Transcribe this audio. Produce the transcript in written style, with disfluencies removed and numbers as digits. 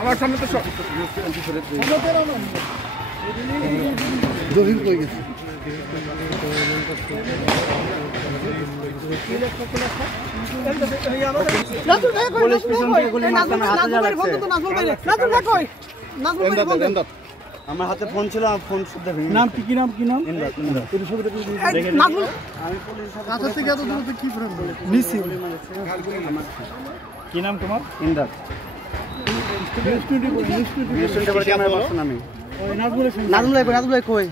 আমার সামনে তো জহির কই গেছে আমার হাতে ফোন ছিল, আমার ফোন শুদ্ধ ভেঙে নাম কি নাম কি নাম কি নাম তোমার? ইন্দ্রাত। আমি নাজমুল কই?